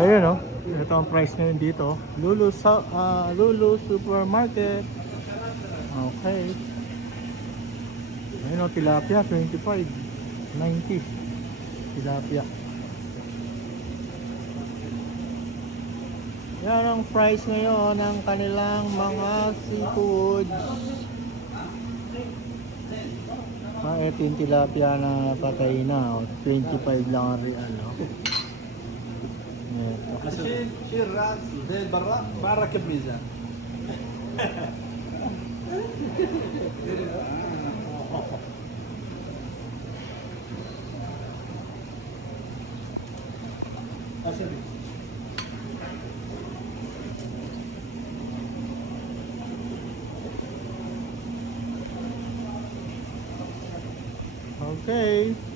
Ayun oh. Ito ang price ngayon dito. Lulu Supermarket. Okay. Ayun oh, tilapia 25, 90. Tilapia. Yan ang price ngayon ng kanilang mga seafoods. Ito yung tilapia na patay na. 25 lang ang real. Ito. شيل الراس زي برا ما ركب ميزان. Okay.